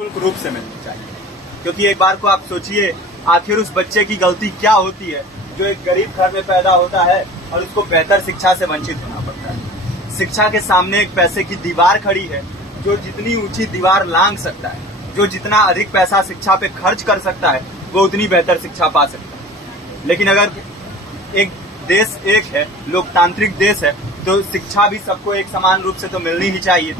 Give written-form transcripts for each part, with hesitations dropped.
रूप से मिलनी चाहिए। क्योंकि एक बार को आप सोचिए, आखिर उस बच्चे की गलती क्या होती है जो एक गरीब घर में पैदा होता है और उसको बेहतर शिक्षा से वंचित होना पड़ता है। शिक्षा के सामने एक पैसे की दीवार खड़ी है, जो जितनी ऊंची दीवार लांघ सकता है, जो जितना अधिक पैसा शिक्षा पे खर्च कर सकता है, वो उतनी बेहतर शिक्षा पा सकता है। लेकिन अगर एक देश एक है, लोकतांत्रिक देश है, तो शिक्षा भी सबको एक समान रूप से तो मिलनी ही चाहिए।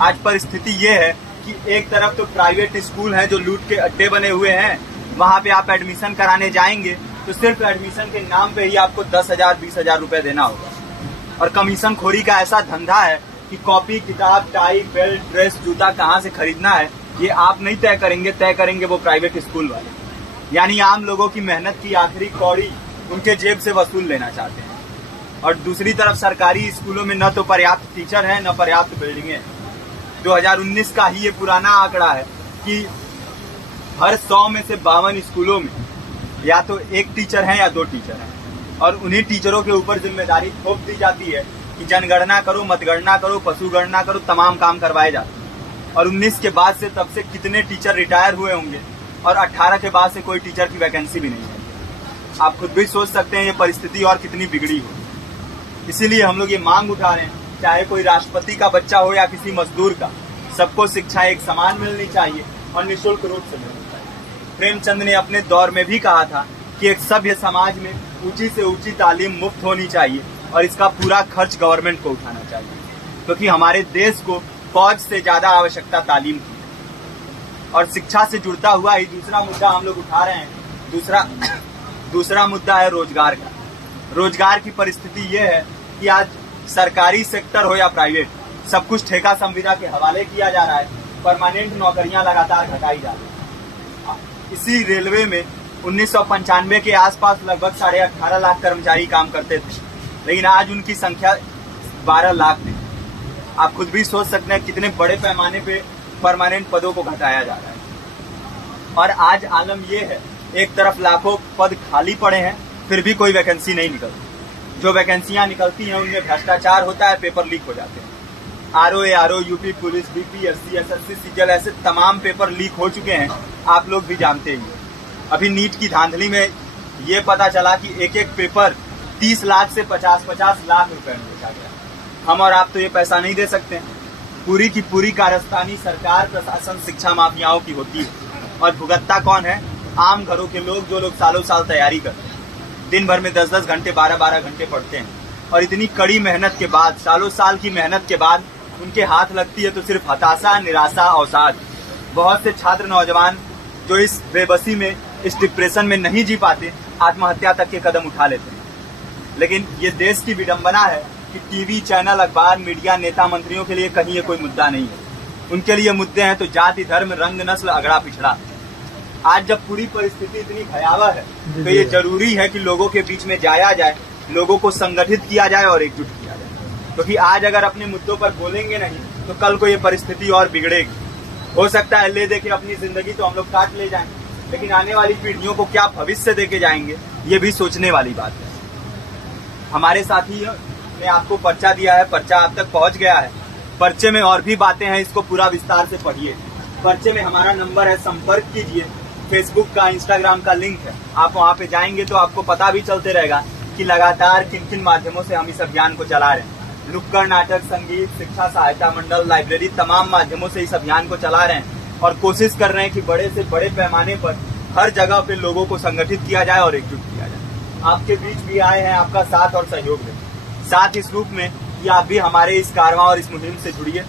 आज परिस्थिति ये है कि एक तरफ तो प्राइवेट स्कूल हैं जो लूट के अड्डे बने हुए हैं, वहां पे आप एडमिशन कराने जाएंगे तो सिर्फ एडमिशन के नाम पे ही आपको 10,000 20,000 रुपए देना होगा। और कमीशन खोरी का ऐसा धंधा है कि कॉपी, किताब, टाई, बेल्ट, ड्रेस, जूता कहाँ से खरीदना है ये आप नहीं तय करेंगे वो प्राइवेट स्कूल वाले। यानी आम लोगों की मेहनत की आखिरी कौड़ी उनके जेब से वसूल लेना चाहते हैं। और दूसरी तरफ सरकारी स्कूलों में न तो पर्याप्त टीचर है, न पर्याप्त बिल्डिंगें हैं। 2019 का ही ये पुराना आंकड़ा है कि हर 100 में से 52 स्कूलों में या तो एक टीचर है या 2 टीचर हैं। और उन्हीं टीचरों के ऊपर जिम्मेदारी थोप दी जाती है कि जनगणना करो, मतगणना करो, पशुगणना करो, तमाम काम करवाए जाते हैं। और 19 के बाद से तब से कितने टीचर रिटायर हुए होंगे और 18 के बाद से कोई टीचर की वैकेंसी भी नहीं है। आप खुद भी सोच सकते हैं ये परिस्थिति और कितनी बिगड़ी हो। इसीलिए हम लोग ये मांग उठा रहे हैं, चाहे कोई राष्ट्रपति का बच्चा हो या किसी मजदूर का, सबको शिक्षा एक समान मिलनी चाहिए और निःशुल्क रूप से मिलनी चाहिए। प्रेमचंद ने अपने दौर में भी कहा था कि एक सभ्य समाज में ऊंची से ऊंची तालीम मुफ्त होनी चाहिए और इसका पूरा खर्च गवर्नमेंट को उठाना चाहिए, क्योंकि हमारे देश को फौज से ज्यादा आवश्यकता तालीम की है। और शिक्षा से जुड़ता हुआ ही दूसरा मुद्दा हम लोग उठा रहे हैं। दूसरा मुद्दा है रोजगार का। रोजगार की परिस्थिति ये है कि आज सरकारी सेक्टर हो या प्राइवेट, सब कुछ ठेका संविदा के हवाले किया जा रहा है। परमानेंट नौकरियां लगातार घटाई जा रही है। इसी रेलवे में 1995 के आसपास लगभग 18.5 लाख कर्मचारी काम करते थे, लेकिन आज उनकी संख्या 12 लाख थी। आप खुद भी सोच सकते हैं कितने बड़े पैमाने पे परमानेंट पदों को घटाया जा रहा है। और आज आलम ये है, एक तरफ लाखों पद खाली पड़े हैं, फिर भी कोई वैकेंसी नहीं निकलती। जो वैकेंसियां निकलती हैं उनमें भ्रष्टाचार होता है, पेपर लीक हो जाते हैं। RO, UP police, BPSC, SSC, CGL, ऐसे तमाम पेपर लीक हो चुके हैं, आप लोग भी जानते ही। अभी नीट की धांधली में ये पता चला कि एक एक पेपर 30 लाख से 50-50 लाख रुपए में बेचा गया। हम और आप तो ये पैसा नहीं दे सकते। पूरी की पूरी कारस्तानी सरकार, प्रशासन, शिक्षा माफियाओं की होती है। और भुगतता कौन है? आम घरों के लोग, जो लोग सालों साल तैयारी करते हैं, दिन भर में 10-10 घंटे, 12-12 घंटे पढ़ते हैं। और इतनी कड़ी मेहनत के बाद, सालों साल की मेहनत के बाद उनके हाथ लगती है तो सिर्फ हताशा, निराशा, अवसाद। बहुत से छात्र नौजवान जो इस बेबसी में, इस डिप्रेशन में नहीं जी पाते, आत्महत्या तक के कदम उठा लेते हैं। लेकिन ये देश की विडंबना है कि टीवी चैनल, अखबार, मीडिया, नेता, मंत्रियों के लिए कहीं ये कोई मुद्दा नहीं है। उनके लिए मुद्दे हैं तो जाति, धर्म, रंग, नस्ल, अगड़ा पिछड़ा। आज जब पूरी परिस्थिति इतनी भयावह है तो ये जरूरी है कि लोगों के बीच में जाया जाए, लोगों को संगठित किया जाए और एकजुट किया जाए। क्योंकि आज अगर अपने मुद्दों पर बोलेंगे नहीं तो कल को ये परिस्थिति और बिगड़ेगी। हो सकता है ले दे के अपनी जिंदगी तो हम लोग काट ले जाएं, लेकिन आने वाली पीढ़ियों को क्या भविष्य दे के जाएंगे, ये भी सोचने वाली बात है। हमारे साथी ने आपको पर्चा दिया है, पर्चा आप तक पहुंच गया है। पर्चे में और भी बातें हैं, इसको पूरा विस्तार से पढ़िए। पर्चे में हमारा नंबर है, संपर्क कीजिए। फेसबुक का, इंस्टाग्राम का लिंक है, आप वहाँ पे जाएंगे तो आपको पता भी चलते रहेगा कि लगातार किन किन माध्यमों से हम इस अभियान को चला रहे हैं। नुक्कड़ नाटक, संगीत, शिक्षा सहायता मंडल, लाइब्रेरी, तमाम माध्यमों से इस अभियान को चला रहे हैं और कोशिश कर रहे हैं कि बड़े से बड़े पैमाने पर हर जगह पे लोगों को संगठित किया जाए और एकजुट किया जाए। आपके बीच भी आए हैं आपका साथ और सहयोग दें। साथ इस रूप में कि आप भी हमारे इस कारवां और इस मुहिम से जुड़िए।